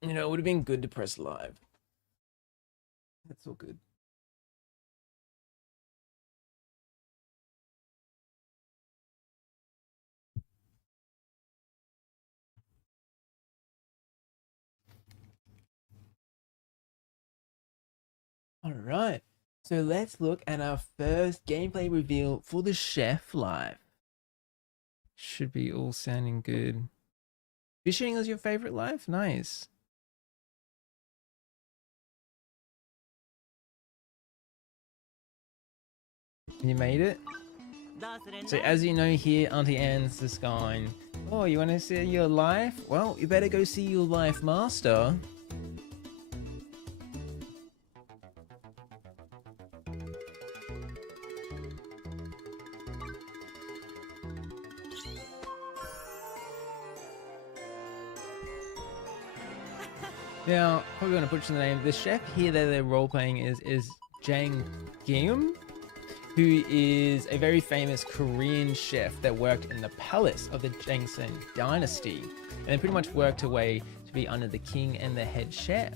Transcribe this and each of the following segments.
You know, it would have been good to press live. That's all good. All right. So let's look at our first gameplay reveal for the Chef Live. Should be all sounding good. Fishing is your favorite life? Nice. You made it? So as you know here, Auntie Anne's just going, oh, you want to see your life? Well, you better go see your life master. Now, probably want to butcher the name. The chef here that they're role-playing is 𝗙𝗙𝗃𝗃, who is a very famous Korean chef that worked in the palace of the Joseon dynasty, and they pretty much worked her way to be under the king and the head chef.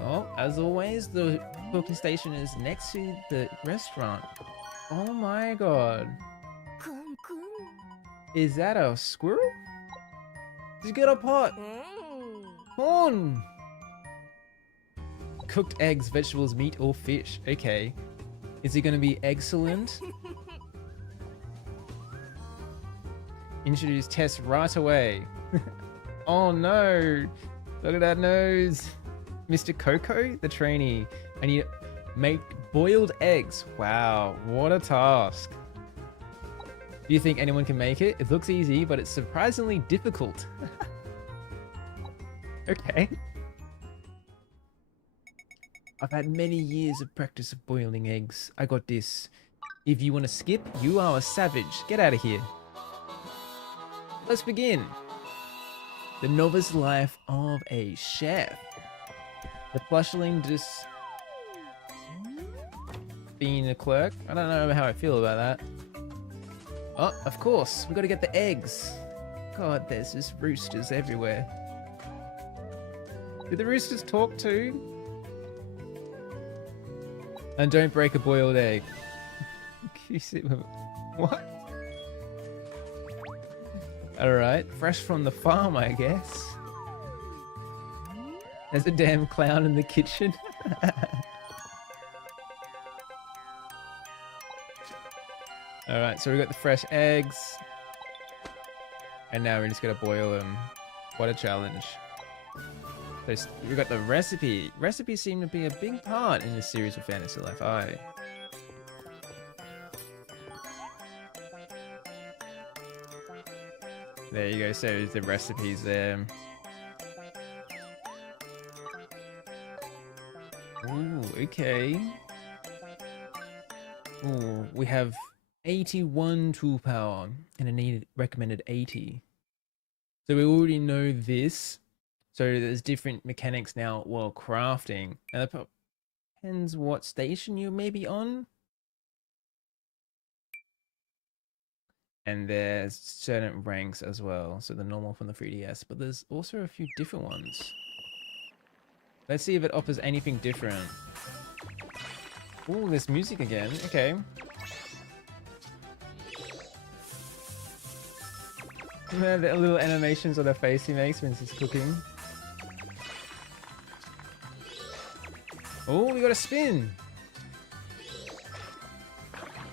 Oh, as always, the cooking station is next to the restaurant. Oh my god. Is that a squirrel? Did you get a pot? Corn! Cooked eggs, vegetables, meat, or fish. Okay. Is it going to be excellent? Introduce Tess right away. Oh no! Look at that nose! Mr. Coco, the trainee. I need to make boiled eggs. Wow, what a task. Do you think anyone can make it? It looks easy, but it's surprisingly difficult. Okay. I've had many years of practice of boiling eggs. I got this. If you want to skip, you are a savage. Get out of here. Let's begin. The novice life of a chef. The flushling just being a clerk. I don't know how I feel about that. Oh, of course, we got to get the eggs. God, there's just roosters everywhere. Do the roosters talk too? And don't break a boiled egg. What? Alright, fresh from the farm, I guess. There's a damn clown in the kitchen. Alright, so we got the fresh eggs. And now we're just gonna boil them. What a challenge. So we got the recipe. Recipes seem to be a big part in this series of Fantasy Life. Aye. There you go, so the recipes there. Ooh, okay. Ooh, we have 81 tool power and a needed recommended 80. So we already know this. So there's different mechanics now while crafting. And that depends what station you may be on. And there's certain ranks as well. So the normal from the 3DS, but there's also a few different ones. Let's see if it offers anything different. Ooh, there's music again. Okay. The little animations on the face he makes when he's cooking. Oh, we got a spin.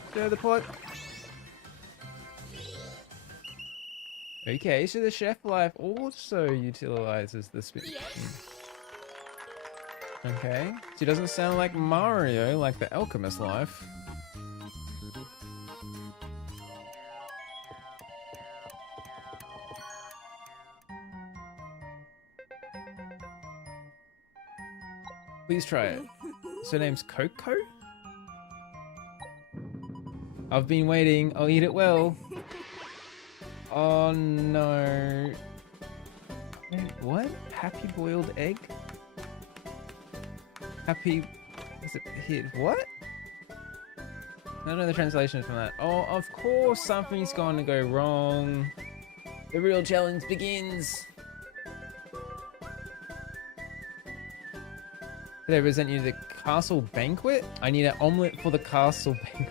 Stir the pot. Okay, so the chef life also utilizes the spin. Okay, so it doesn't sound like Mario, like the alchemist life. Please try it. So name's Coco? I've been waiting. I'll eat it well. Oh no. Wait, what? Happy boiled egg? Happy... Is it here? What? I don't know the translation from that. Oh, of course something's going to go wrong. The real challenge begins. Did I present you the castle banquet? I need an omelette for the castle banquet.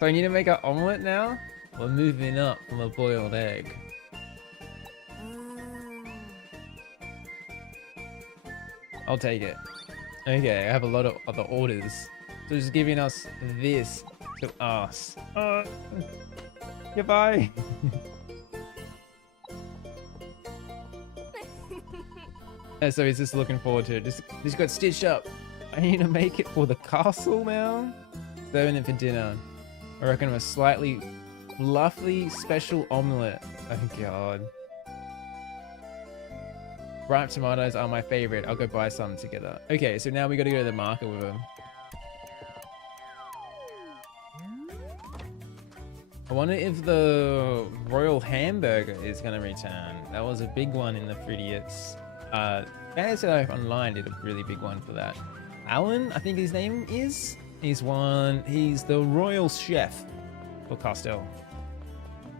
So I need to make an omelette now? We're moving up from a boiled egg. I'll take it. Okay, I have a lot of other orders. So just giving us this to us. Goodbye. So he's just looking forward to it. This got stitched up. I need to make it for the castle now. Serving it for dinner. I reckon a slightly fluffy special omelette. Oh god. Ripe tomatoes are my favorite. I'll go buy some together. Okay, so now we gotta go to the market with him. I wonder if the royal hamburger is gonna return. That was a big one in the 3DS. Fantasy Life Online did a really big one for that. Alan, I think his name is. He's the royal chef for Castel.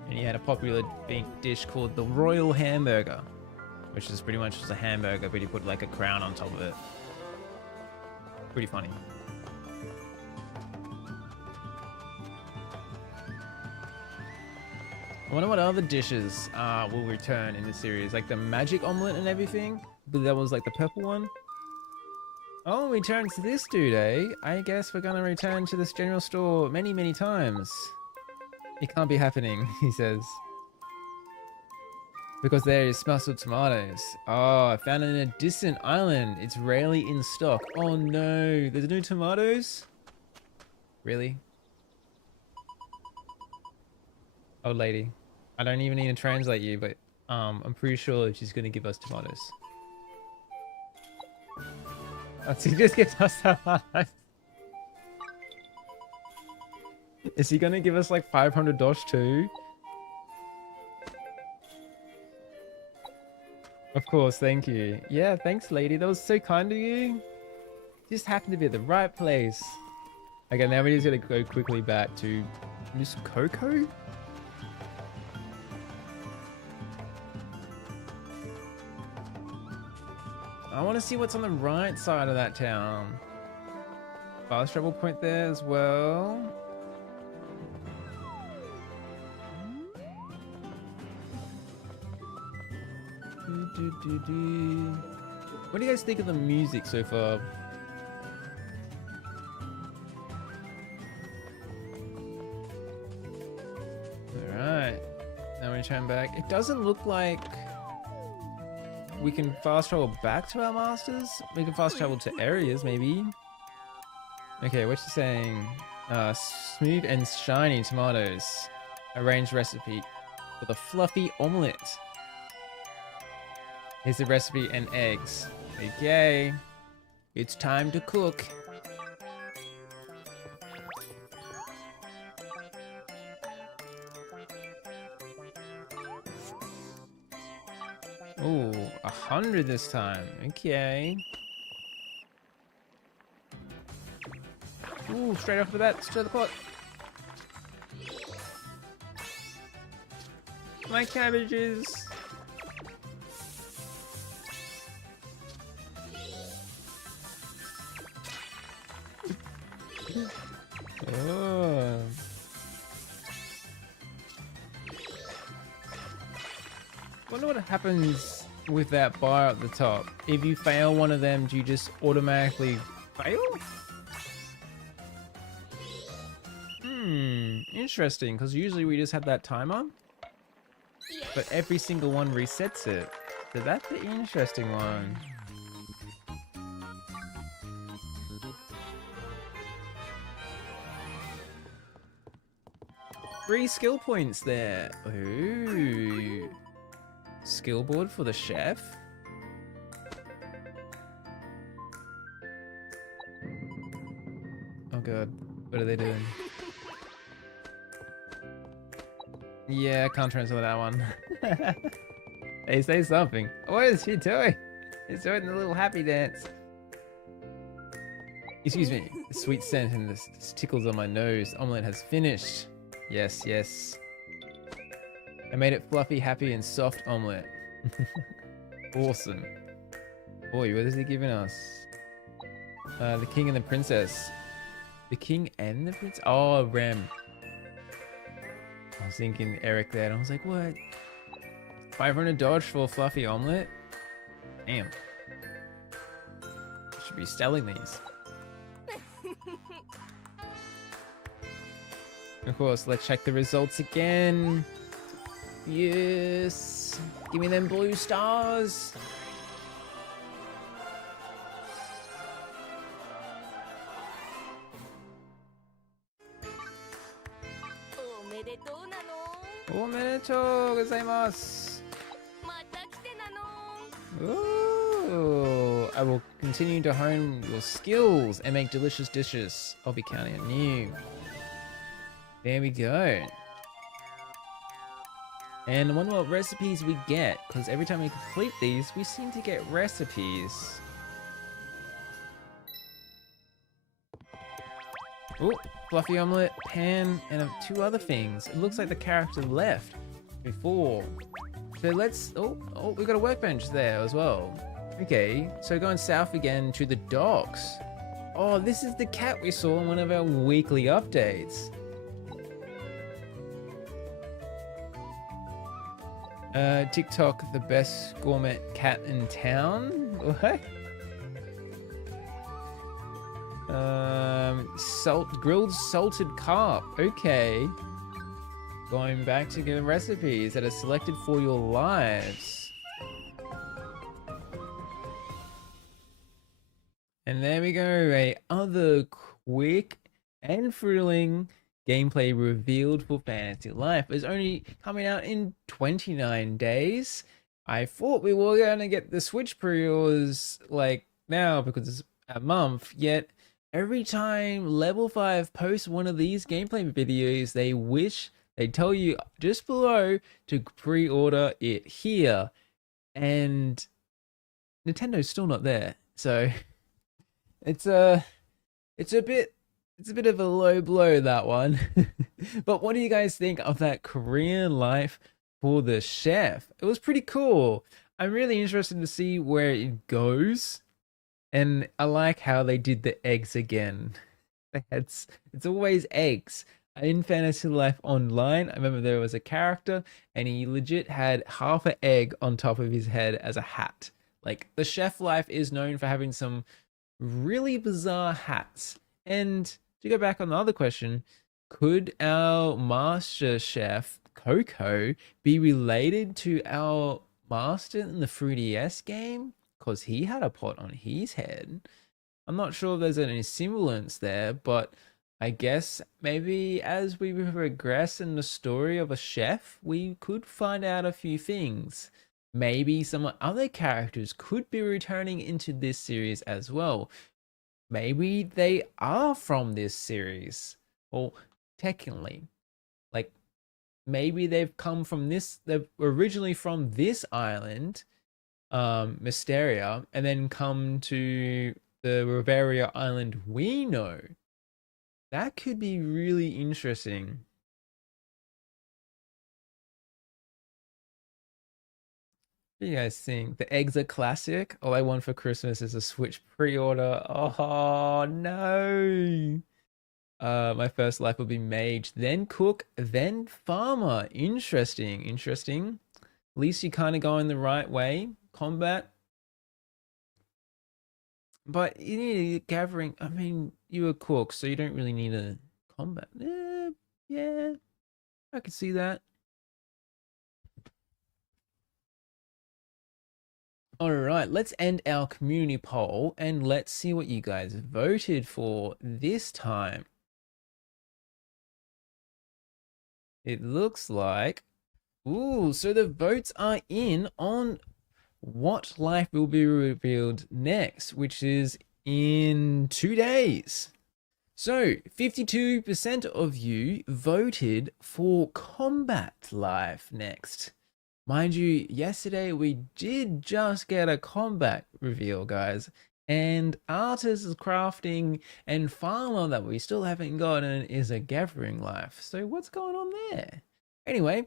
And he had a popular big dish called the royal hamburger, which is pretty much just a hamburger, but he put like a crown on top of it. Pretty funny. I wonder what other dishes will return in the series, like the magic omelette and everything. But that was like the purple one. Oh, we return to this dude, eh? I guess we're gonna return to this general store many, many times. It can't be happening, he says. Because there is smashed tomatoes. Oh, I found it in a distant island. It's rarely in stock. Oh no, there's no tomatoes? Really? Oh lady, I don't even need to translate you, but I'm pretty sure she's gonna give us tomatoes. He just gives us tomatoes. Is he gonna give us like 500 dosh too? Of course, thank you. Yeah, thanks lady, that was so kind of you. Just happened to be at the right place. Okay, now we're just gonna go quickly back to Miss Coco? I want to see what's on the right side of that town. Fast travel point there as well. What do you guys think of the music so far? Alright. Now we turn back. It doesn't look like we can fast travel back to our masters. We can fast travel to areas, maybe. Okay, what's she saying? Smooth and shiny tomatoes. Arranged recipe for the fluffy omelette. Here's the recipe and eggs. Okay, it's time to cook. Ooh, 100 this time. Okay. Ooh, straight off the bat, stir the pot. My cabbages. Oh. Wonder what happens with that bar at the top. If you fail one of them, do you just automatically fail? Interesting, because usually we just have that timer, but every single one resets it. So that's the interesting one. Three skill points there. Ooh. Skill board for the chef. Oh god, what are they doing? Yeah, I can't translate that one. Hey, say something. What is she doing? She's doing the little happy dance. Excuse me, the sweet scent and this tickles on my nose. Omelette has finished. Yes, yes. I made it fluffy, happy, and soft omelette. Awesome. Boy, what is he giving us? The king and the princess. The king and the prince? Oh, Rem. I was thinking Eric there, and I was like, what? 500 dodge for a fluffy omelette? Damn. Should be selling these. Of course, let's check the results again. Yes. Give me them blue stars. 𝗙𝗙𝗙𝗧𝗪. Ooh, I will continue to hone your skills and make delicious dishes. I'll be counting on you. There we go. And I wonder what recipes we get, because every time we complete these, we seem to get recipes. Oh, fluffy omelette, pan, and 2 other things. It looks like the character left before. So let's, oh, we got a workbench there as well. Okay, so going south again to the docks. Oh, this is the cat we saw in one of our weekly updates. TikTok, the best gourmet cat in town? What? Grilled salted carp. Okay. Going back to the recipes that are selected for your lives. And there we go. A other quick and thrilling gameplay revealed for Fantasy Life is only coming out in 29 days. I thought we were going to get the Switch pre-orders like now because it's a month, yet every time Level 5 posts one of these gameplay videos, they tell you just below to pre-order it here, and Nintendo's still not there. So it's a bit of a low blow, that one. But what do you guys think of that Korean life for the chef? It was pretty cool. I'm really interested to see where it goes. And I like how they did the eggs again. It's always eggs. In Fantasy Life Online, I remember there was a character and he legit had half an egg on top of his head as a hat. Like, the chef life is known for having some really bizarre hats. And to go back on the other question, could our master chef Coco be related to our master in the 3DS game? Because he had a pot on his head. I'm not sure if there's any semblance there, but I guess maybe as we progress in the story of a chef, we could find out a few things. Maybe some other characters could be returning into this series as well. Maybe they are from this series. Well, technically. Like, maybe they've come from this, they're originally from this island, Mysteria, and then come to the Bavaria island we know. That could be really interesting. What do you guys think? The eggs are classic. All I want for Christmas is a Switch pre-order. Oh no. My first life will be mage, then cook, then farmer. Interesting. At least you kind of go in the right way. Combat. But you need a gathering. I mean, you're a cook, so you don't really need a combat. Yeah, I can see that. All right, let's end our community poll and let's see what you guys voted for this time. It looks like, ooh, so the votes are in on what life will be revealed next, which is in 2 days. So 52% of you voted for combat life next. Mind you, yesterday we did just get a combat reveal, guys, and artists, crafting, and farmer that we still haven't gotten is a gathering life. So what's going on there? Anyway,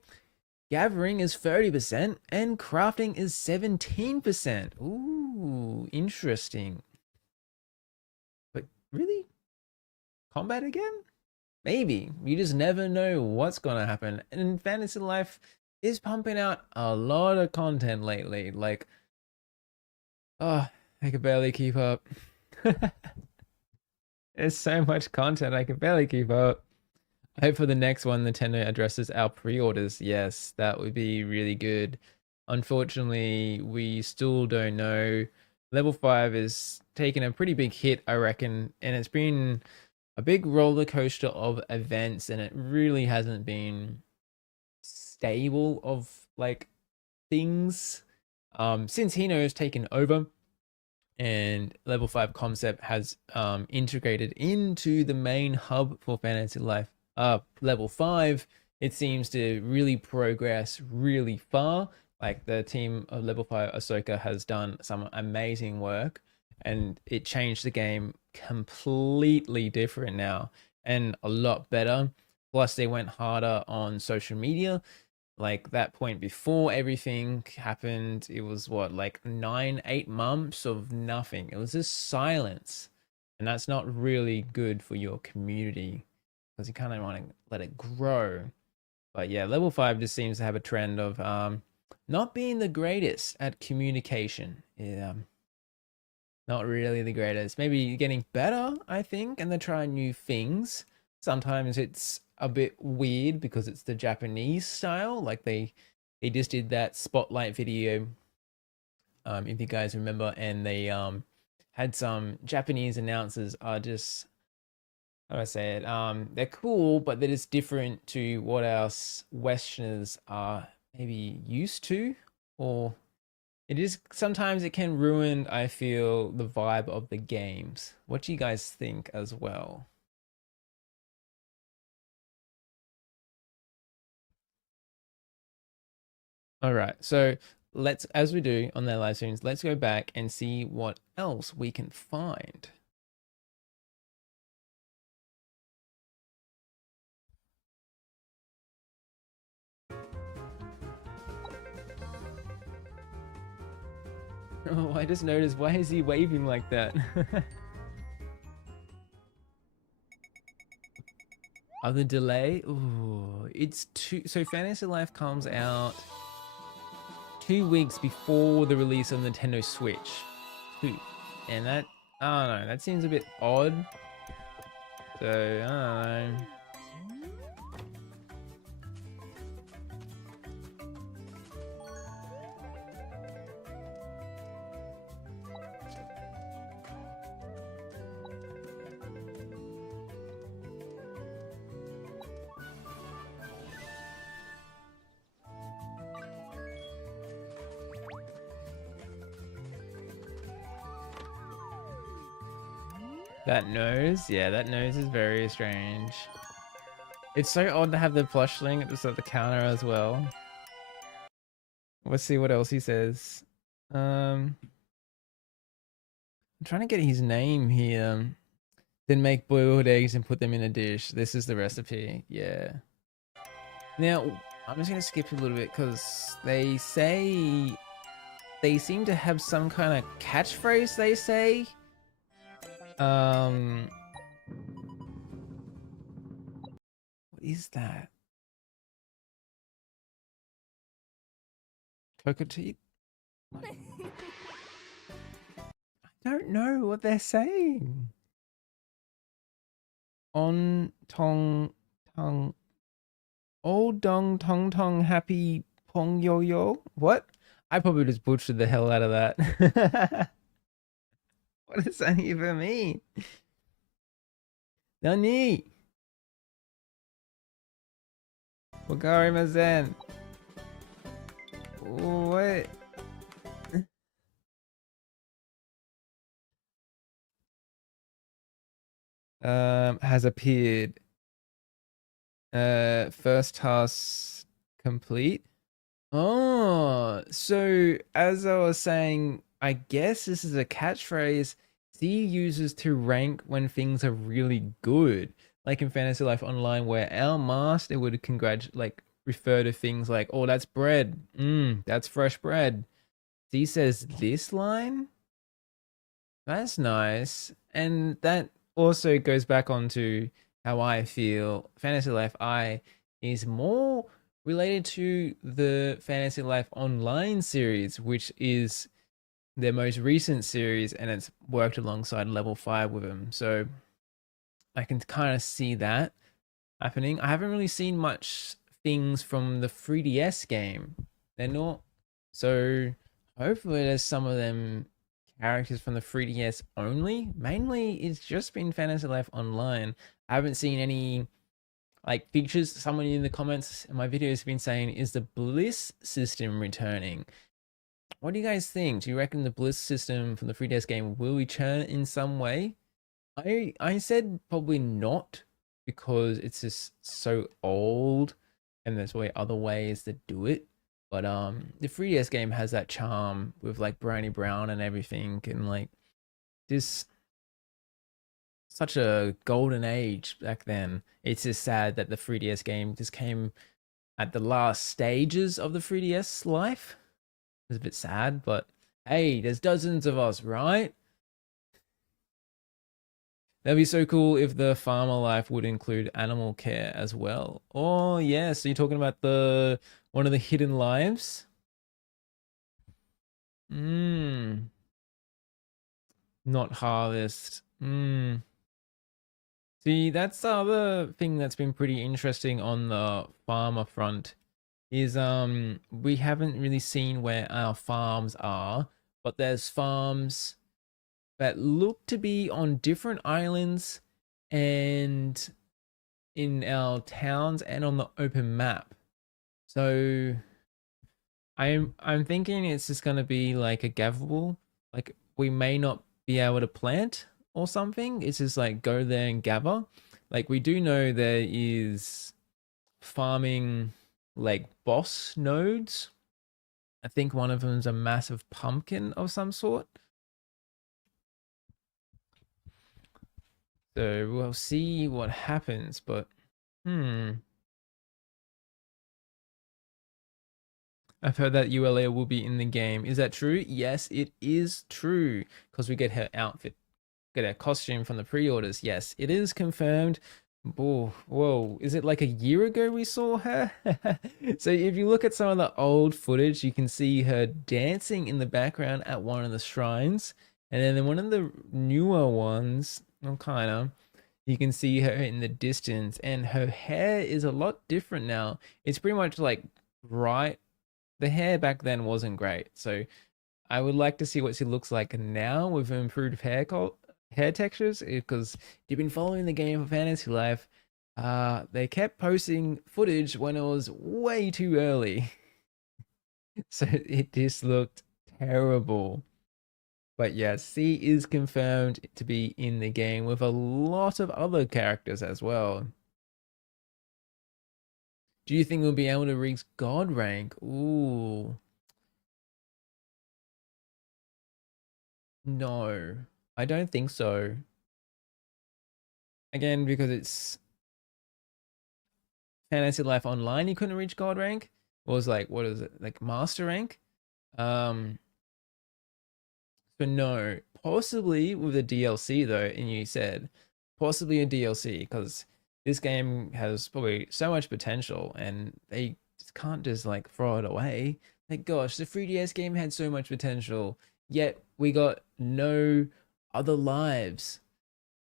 gathering is 30% and crafting is 17%. Ooh, interesting. But really? Combat again? Maybe. You just never know what's gonna happen. And Fantasy Life is pumping out a lot of content lately. Like, oh, I could barely keep up. There's so much content, I can barely keep up. I hope for the next one, Nintendo addresses our pre-orders. Yes, that would be really good. Unfortunately, we still don't know. Level 5 is taking a pretty big hit, I reckon, and it's been a big roller coaster of events, and it really hasn't been stable of like things since Hino has taken over and level 5 concept has integrated into the main hub for Fantasy Life. Level 5, it seems to really progress really far. Like the team of level 5 Ahsoka has done some amazing work, and it changed the game completely different now and a lot better. Plus they went harder on social media. Like that point before everything happened, it was what, like 9-8 months of nothing. It was just silence, and that's not really good for your community because you kind of want to let it grow. But yeah, level 5 just seems to have a trend of not being the greatest at communication. Yeah, not really the greatest. Maybe getting better, I think, and they're trying new things. Sometimes it's a bit weird because it's the Japanese style. Like they just did that spotlight video, if you guys remember, and they had some Japanese announcers are just, how do I say it? They're cool, but they're just different to what us Westerners are maybe used to, or it is sometimes it can ruin, I feel, the vibe of the games. What do you guys think as well? All right, so let's, as we do on their live streams, let's go back and see what else we can find. Oh, I just noticed, why is he waving like that? Other delay? Ooh, it's so Fantasy Life comes out 2 weeks before the release of Nintendo Switch. And that, I don't know, that seems a bit odd. So, I don't know. That nose? Yeah, that nose is very strange. It's so odd to have the plush link just at the counter as well. Let's see what else he says. I'm trying to get his name here. Then make boiled eggs and put them in a dish. This is the recipe. Yeah. Now, I'm just going to skip a little bit because they say they seem to have some kind of catchphrase they say. What is that? Cocoa? I don't know what they're saying. On tong tong. Old dong tong tong happy pong yo yo. What? I probably just butchered the hell out of that. What does that even mean? Nani? Wakarimasen. What? Has appeared. First task complete. Oh, so as I was saying, I guess this is a catchphrase C uses to rank when things are really good. Like in Fantasy Life Online, where our master would congratulate, like refer to things like, oh, that's bread. That's fresh bread. Z says this line? That's nice. And that also goes back onto how I feel Fantasy Life I is more related to the Fantasy Life Online series, which is their most recent series, and it's worked alongside level 5 with them. So I can kind of see that happening. I haven't really seen much things from the 3DS game. They're not. So hopefully there's some of them characters from the 3DS only. Mainly it's just been Fantasy Life Online. I haven't seen any like features. Someone in the comments in my videos has been saying, is the Bliss system returning? What do you guys think? Do you reckon the Bliss system from the 3DS game will return in some way? I said probably not, because it's just so old and there's way other ways to do it. But the 3DS game has that charm with like Brownie Brown and everything, and like this such a golden age back then. It's just sad that the 3DS game just came at the last stages of the 3DS life. It's a bit sad, but hey, there's dozens of us, right? That'd be so cool if the farmer life would include animal care as well. Oh yeah, so you're talking about the one of the hidden lives? Not harvest. See, that's the other thing that's been pretty interesting on the farmer front is we haven't really seen where our farms are, but there's farms that look to be on different islands and in our towns and on the open map. So I'm thinking it's just gonna be like a gatherable. Like we may not be able to plant or something. It's just like go there and gather. Like we do know there is farming like boss nodes. I think one of them is a massive pumpkin of some sort. So we'll see what happens, but I've heard that Ua will be in the game. Is that true? Yes, it is true, because we get her outfit, get her costume from the pre-orders. Yes, it is confirmed. Oh, whoa, is it like a year ago we saw her? So if you look at some of the old footage, you can see her dancing in the background at one of the shrines. And then in one of the newer ones, well, kind of, you can see her in the distance, and her hair is a lot different now. It's pretty much like bright. The hair back then wasn't great, so I would like to see what she looks like now with improved hair textures. Because if you've been following the game for Fantasy Life, they kept posting footage when it was way too early, so it just looked terrible. But yeah, C is confirmed to be in the game with a lot of other characters as well. Do you think we'll be able to reach God rank? Ooh. No, I don't think so. Again, because it's Fantasy Life Online, you couldn't reach God rank. It was like, what is it? Like Master rank? So no, possibly with a DLC though, and you said possibly a DLC, because this game has probably so much potential and they just can't just like throw it away. Like gosh, the 3DS game had so much potential, yet we got no other lives.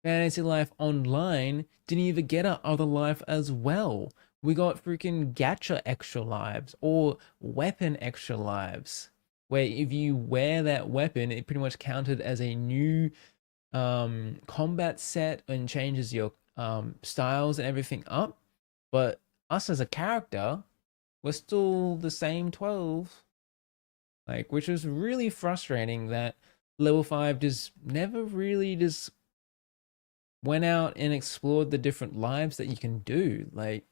Fantasy Life Online didn't even get a other life as well. We got freaking gacha extra lives or weapon extra lives, where if you wear that weapon, it pretty much counted as a new combat set and changes your styles and everything up. But us as a character, we're still the same 12. Like, which was really frustrating that level 5 just never really just went out and explored the different lives that you can do. Like,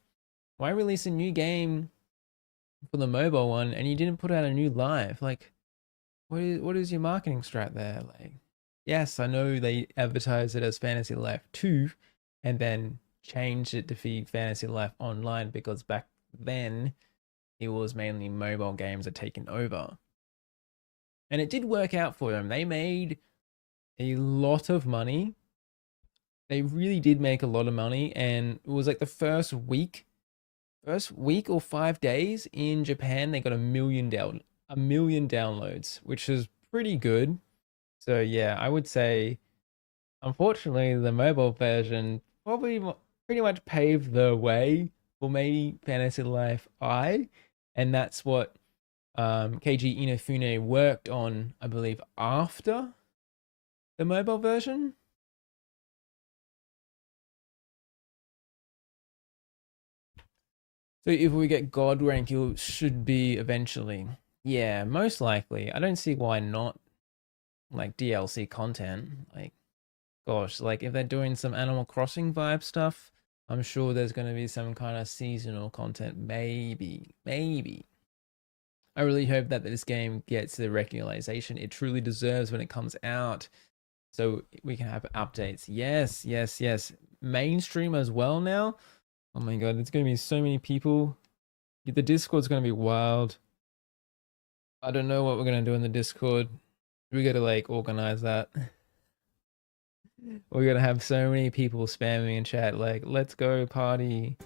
why release a new game for the mobile one and you didn't put out a new live? Like, what is your marketing strat there? Like, yes, I know they advertise it as Fantasy Life 2 and then changed it to be Fantasy Life Online, because back then it was mainly mobile games that taken over. And it did work out for them. They made a lot of money. They really did make a lot of money, and it was like the first week or 5 days in Japan, they got a million downloads, which is pretty good. So yeah, I would say, unfortunately, the mobile version probably pretty much paved the way for maybe Fantasy Life I, and that's what Keiji Inafune worked on, I believe, after the mobile version. So if we get God rank, it should be eventually. Yeah, most likely. I don't see why not. Like DLC content. Like, gosh, like if they're doing some Animal Crossing vibe stuff, I'm sure there's going to be some kind of seasonal content. Maybe. I really hope that this game gets the recognition it truly deserves when it comes out, so we can have updates. Yes. Mainstream as well now. Oh my god, there's going to be so many people. The Discord's going to be wild. I don't know what we're going to do in the Discord. We got to like organize that. We're going to have so many people spamming in chat like, let's go party.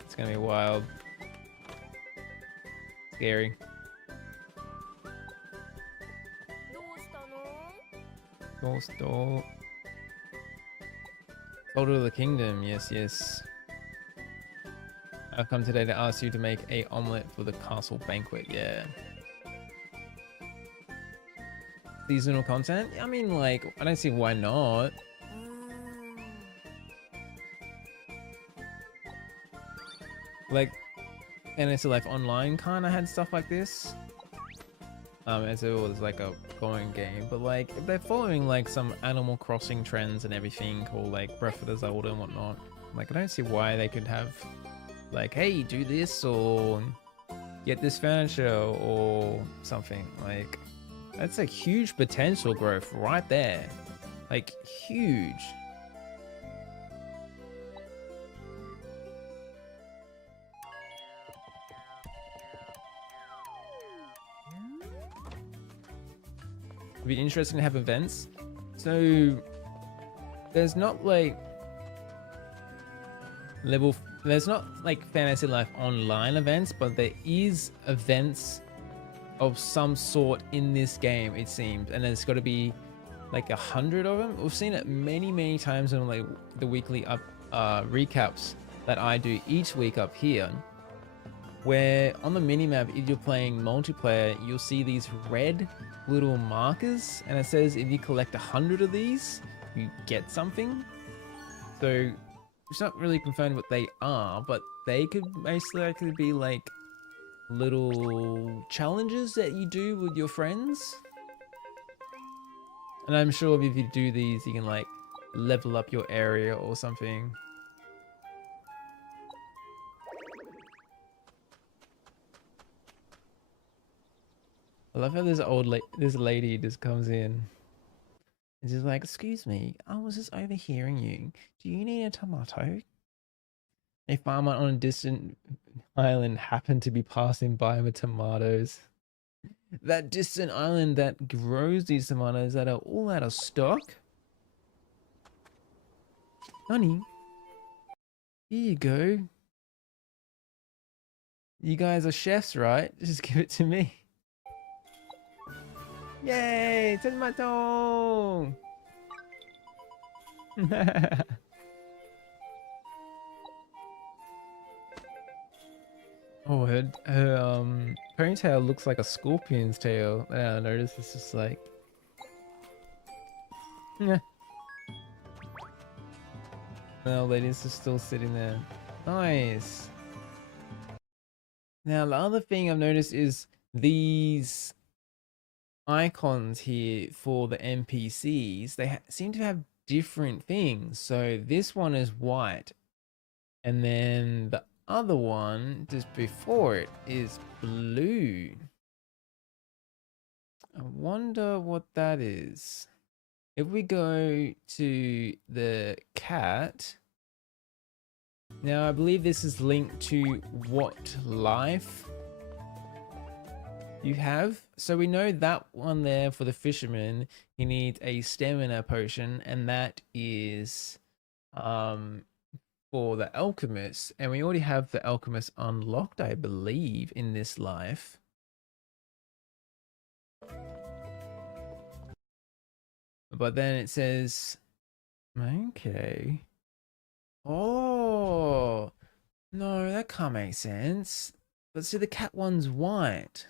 It's going to be wild. Scary. Soldier of the Kingdom, yes. I've come today to ask you to make a omelette for the castle banquet. Yeah. Seasonal content? I mean, like, I don't see why not. Like, Fantasy Life Online kind of had stuff like this. As it was like a going game, but like if they're following like some Animal Crossing trends and everything, or like Breath of the Zelda and whatnot, like I don't see why they could have like, hey, do this or get this furniture or something. Like that's a huge potential growth right there, like huge. It'd be interesting to have events. So there's not like there's not like Fantasy Life Online events, but there is events of some sort in this game, it seems, and there's got to be like 100 of them. We've seen it many times in like the weekly recaps that I do each week up here, where on the minimap, if you're playing multiplayer, you'll see these red little markers, and it says if you collect 100 of these, you get something. So it's not really confirmed what they are, but they could most likely be like little challenges that you do with your friends. And I'm sure if you do these, you can like level up your area or something. I love how this lady just comes in and she's like, excuse me, I was just overhearing you. Do you need a tomato? A farmer on a distant island happened to be passing by with tomatoes. That distant island that grows these tomatoes that are all out of stock? Honey, here you go. You guys are chefs, right? Just give it to me. Yay, tomato! Oh, her ponytail looks like a scorpion's tail. I don't know, this is just like... Yeah. No, ladies are still sitting there. Nice. Now, the other thing I've noticed is these icons here for the NPCs. They seem to have different things. So this one is white, and then the other one just before it is blue. I wonder what that is. If we go to the cat, Now, I believe this is linked to what life you have. So we know that one there for the fisherman, he needs a stamina potion, and that is for the alchemist. And we already have the alchemist unlocked, I believe, in this life. But then it says, okay. Oh, no, that can't make sense. But see, the cat one's white.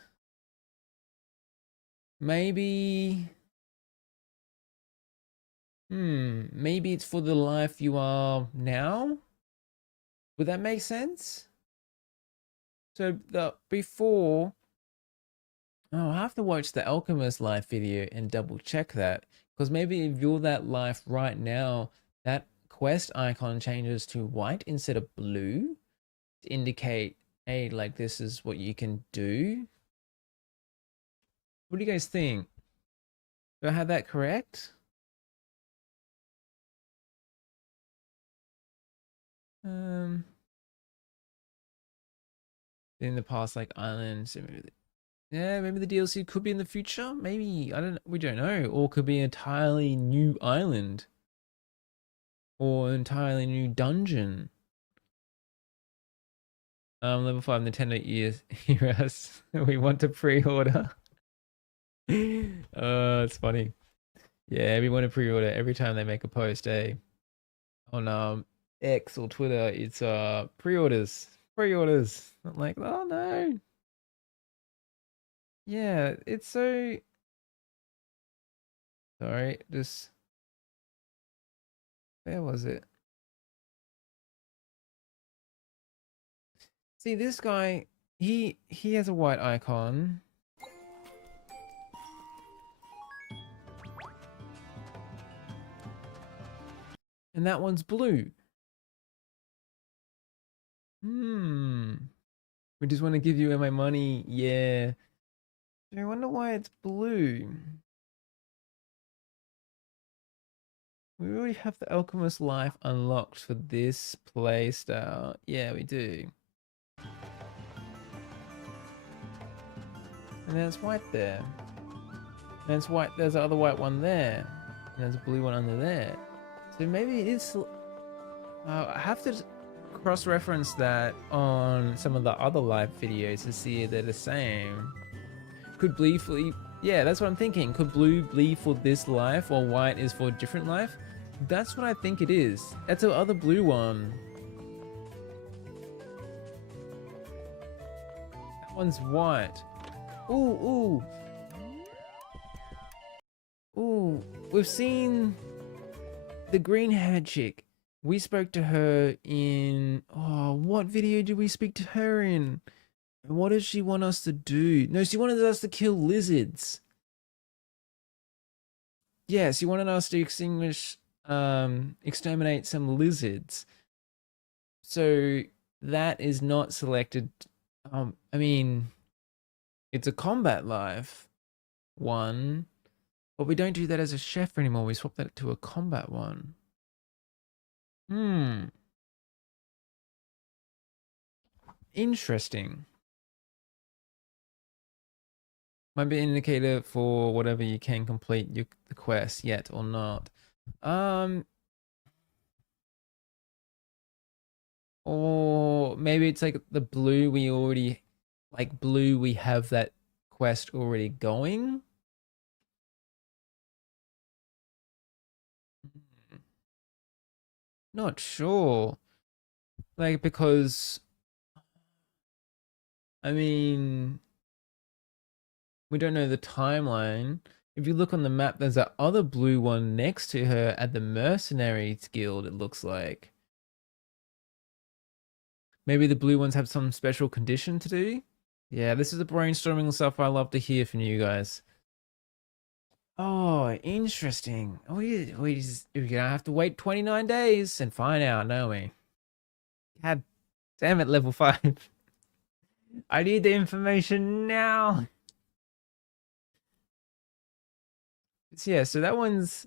Maybe... maybe it's for the life you are now? Would that make sense? So before... Oh, I have to watch the Alchemist life video and double check that. Because maybe if you're that life right now, that quest icon changes to white instead of blue to indicate, hey, like this is what you can do. What do you guys think? Do I have that correct? In the past, like islands, yeah, maybe the DLC could be in the future. Maybe we don't know, or could be an entirely new island, or an entirely new dungeon. Level 5 Nintendo ears. We want to pre-order. It's funny. Yeah, we want to pre-order every time they make a post, on X or Twitter. It's pre-orders. I'm like, oh no. Yeah, it's so... Sorry, just... Where was it? See, this guy, he has a white icon. And that one's blue. We just want to give you my money. Yeah. I wonder why it's blue. We already have the Alchemist life unlocked for this playstyle. Yeah, we do. And there's white there. And there's white. There's the other white one there. And there's a blue one under there. So maybe it is... I have to cross-reference that on some of the other live videos to see if they're the same. Could blue for... Yeah, that's what I'm thinking. Could blue be for this life or white is for a different life? That's what I think it is. That's the other blue one. That one's white. Ooh. We've seen the green-haired chick. We spoke to her in... Oh, what video did we speak to her in? What does she want us to do? No, she wanted us to kill lizards. Yeah, she wanted us to exterminate some lizards. So that is not selected. I mean, it's a combat life one, but we don't do that as a chef anymore. We swap that to a combat one. Interesting. Might be an indicator for whatever you can complete the quest yet or not. Or maybe it's like the blue we already... Like blue, we have that quest already going. Not sure. Like, because... I mean... We don't know the timeline. If you look on the map, there's that other blue one next to her at the Mercenaries Guild, it looks like. Maybe the blue ones have some special condition to do? Yeah, this is the brainstorming stuff I love to hear from you guys. Oh, interesting. We're gonna have to wait 29 days and find out, don't we? God damn it, level 5. I need the information now. Yeah, so that one's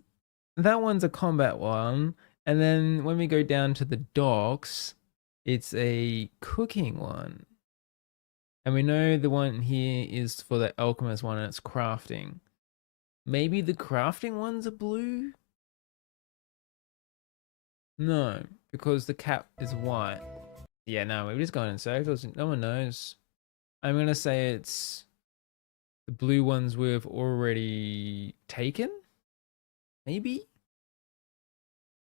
a combat one, and then when we go down to the docks, It's a cooking one. And we know the one here is for the alchemist one and it's crafting. Maybe the crafting ones are blue? No, because the cap is white. Yeah, no, we've just gone in circles. No one knows. I'm going to say it's the blue ones we've already taken? Maybe?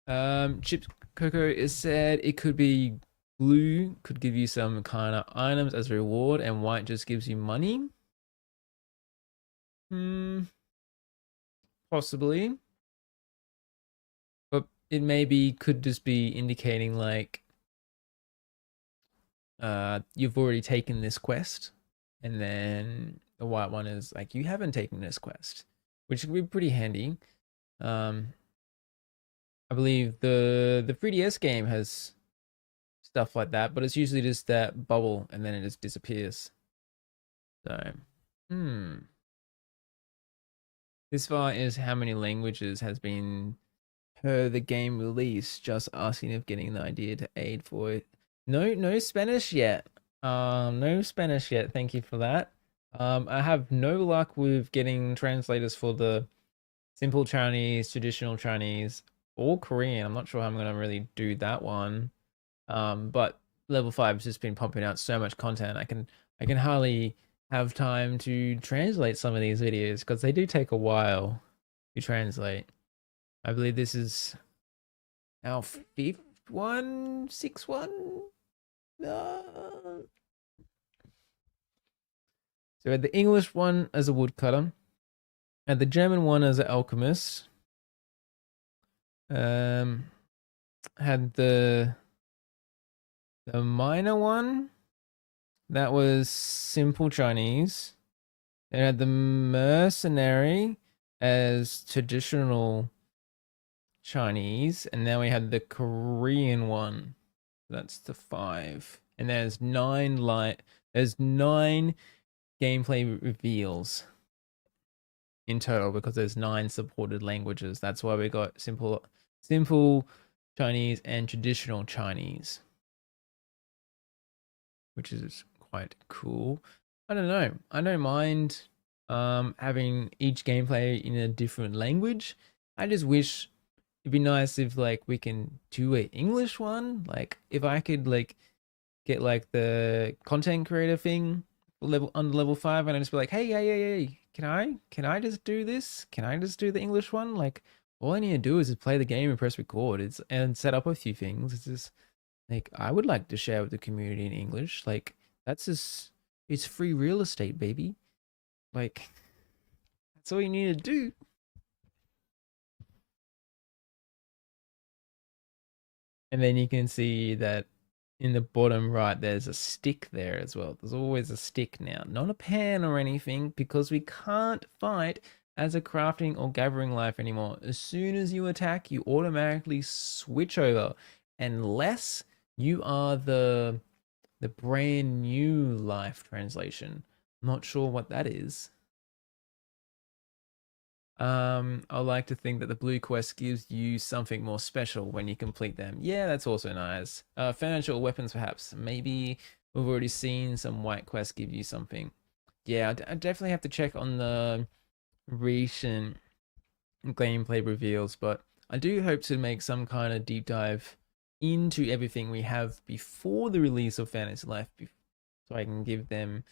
Chips Coco is said it could be blue, could give you some kind of items as a reward, and white just gives you money. Possibly. But it maybe could just be indicating like you've already taken this quest, and then the white one is like you haven't taken this quest, which would be pretty handy. I believe the 3DS game has stuff like that, but it's usually just that bubble and then it just disappears. So, this far is how many languages has been per the game release. Just asking if getting the idea to aid for it. No Spanish yet. No Spanish yet. Thank you for that. I have no luck with getting translators for the simple Chinese, traditional Chinese, or Korean. I'm not sure how I'm gonna really do that one. But level 5 has just been pumping out so much content. I can hardly have time to translate some of these videos because they do take a while to translate. I believe this is our 5th one, 6th one. So we had the English one as a woodcutter, and the German one as an alchemist. Had the minor one that was simple Chinese. They had the mercenary as traditional Chinese, and now we had the Korean one. That's the 5, and there's 9 gameplay reveals in total because there's 9 supported languages. That's why we got simple Chinese and traditional Chinese, which is quite cool. I don't know. I don't mind having each gameplay in a different language. I just wish it'd be nice if like we can do an English one. Like if I could like get like the content creator thing under level 5 and I just be like, hey, can I just do this? Can I just do the English one? Like all I need to do is just play the game and press record. And set up a few things. It's just like I would like to share with the community in English. Like that's just it's free real estate, baby. Like that's all you need to do. And then you can see that in the bottom right, there's a stick there as well. There's always a stick now, not a pan or anything, because we can't fight as a crafting or gathering life anymore. As soon as you attack, you automatically switch over, unless you are the brand new life translation. I'm not sure what that is. I like to think that the blue quest gives you something more special when you complete them. Yeah, that's also nice. Financial weapons, perhaps. Maybe we've already seen some white quests give you something. Yeah, I definitely have to check on the recent gameplay reveals, but I do hope to make some kind of deep dive into everything we have before the release of Fantasy Life, so I can give them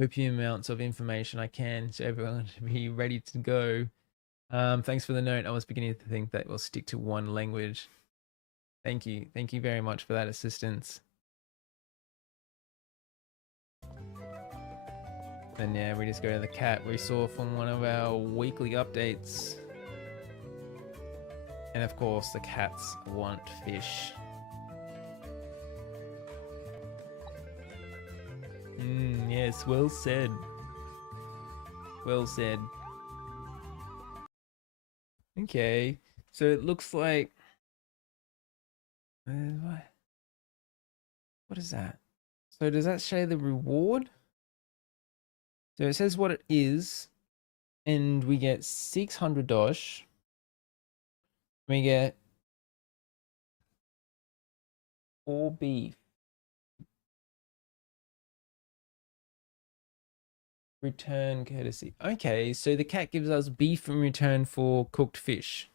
copious amounts of information I can, so everyone to be ready to go. Thanks for the note. I was beginning to think that we'll stick to one language. Thank you very much for that assistance. And yeah, we just go to the cat we saw from one of our weekly updates. And of course, the cats want fish. Yes, well said. Well said. Okay, so it looks like... what is that? So does that show the reward? So it says what it is, and we get 600 dosh. We get 4 beef. Return courtesy. Okay, so the cat gives us beef in return for cooked fish.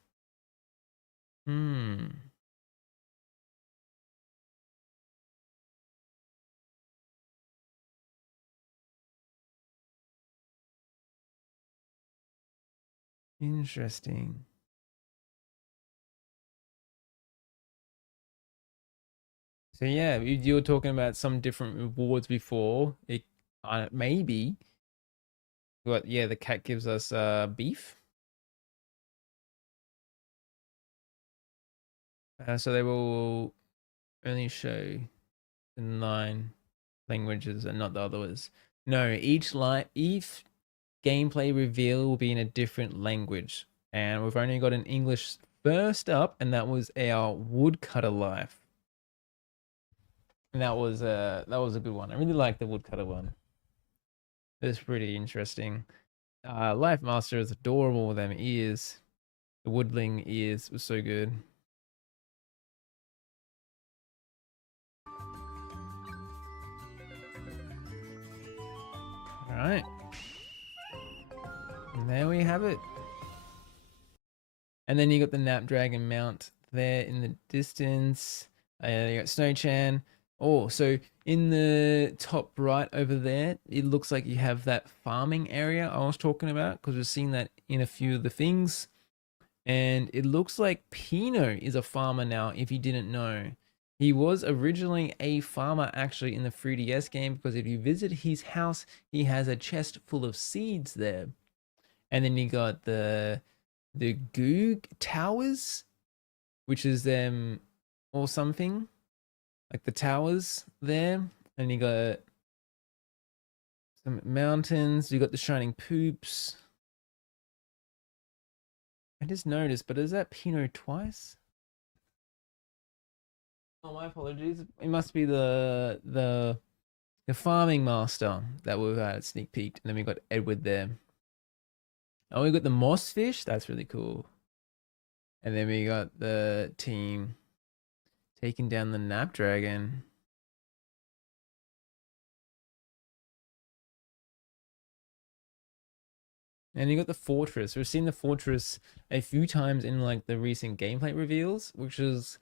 Hmm. Interesting. So yeah, you were talking about some different rewards before. It maybe, but yeah, the cat gives us beef. So they will only show the 9 languages and not the others. No, each gameplay reveal will be in a different language, and we've only got an English first up, and that was our woodcutter life. And that was a good one. I really like the woodcutter one. It was pretty interesting. Life Master is adorable with them ears. The woodling ears was so good. All right. And there we have it. And then you got the Snapdragon mount there in the distance. You got Snow-chan. Oh, so in the top right over there, it looks like you have that farming area I was talking about, because we've seen that in a few of the things. And it looks like Pino is a farmer now, if you didn't know. He was originally a farmer actually in the 3DS game, because if you visit his house, he has a chest full of seeds there. And then you got the Goog Towers, which is them or something, like the towers there. And you got some mountains. You got the shining poops. I just noticed, but is that Pinot twice? Oh, my apologies. It must be the farming master that we've had sneak peeked, and then we got Edward there. Oh, we got the moss fish. That's really cool. And then we got the team taking down the Snapdragon. And you got the fortress. We've seen the fortress a few times in like the recent gameplay reveals, which is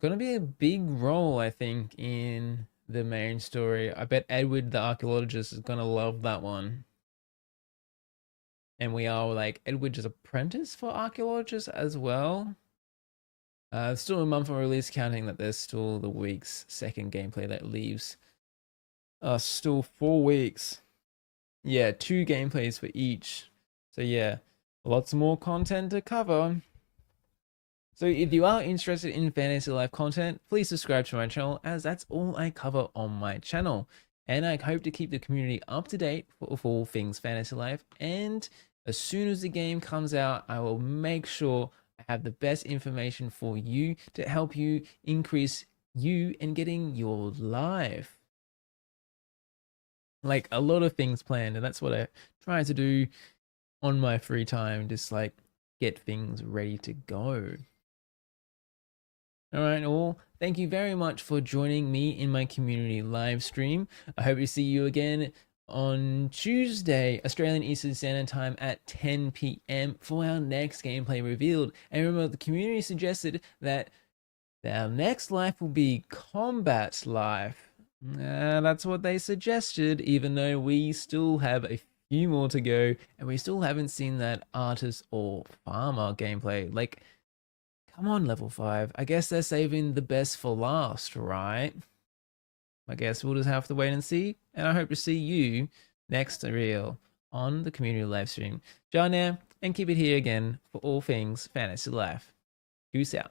gonna be a big role, I think, in the main story. I bet Edward the archaeologist is gonna love that one. And we are like Edward's apprentice for archaeologists as well. Still a month from release, counting that there's still the week's second gameplay that leaves. Still 4 weeks. Yeah, 2 gameplays for each. So yeah, lots more content to cover. So if you are interested in fantasy life content, please subscribe to my channel, as that's all I cover on my channel. And I hope to keep the community up to date for all things fantasy life. And as soon as the game comes out, I will make sure I have the best information for you to help you increase you in getting your life. Like a lot of things planned, and that's what I try to do on my free time, just like get things ready to go. All right, all. Thank you very much for joining me in my community live stream. I hope to see you again on Tuesday, Australian Eastern Standard Time at 10 p.m. for our next gameplay revealed. And remember, the community suggested that our next life will be combat life. That's what they suggested, even though we still have a few more to go, and we still haven't seen that artist or farmer gameplay. Like, come on, level 5. I guess they're saving the best for last, right? I guess we'll just have to wait and see. And I hope to see you next reel on the community live stream. John there, and keep it here again for all things fantasy life. Peace out.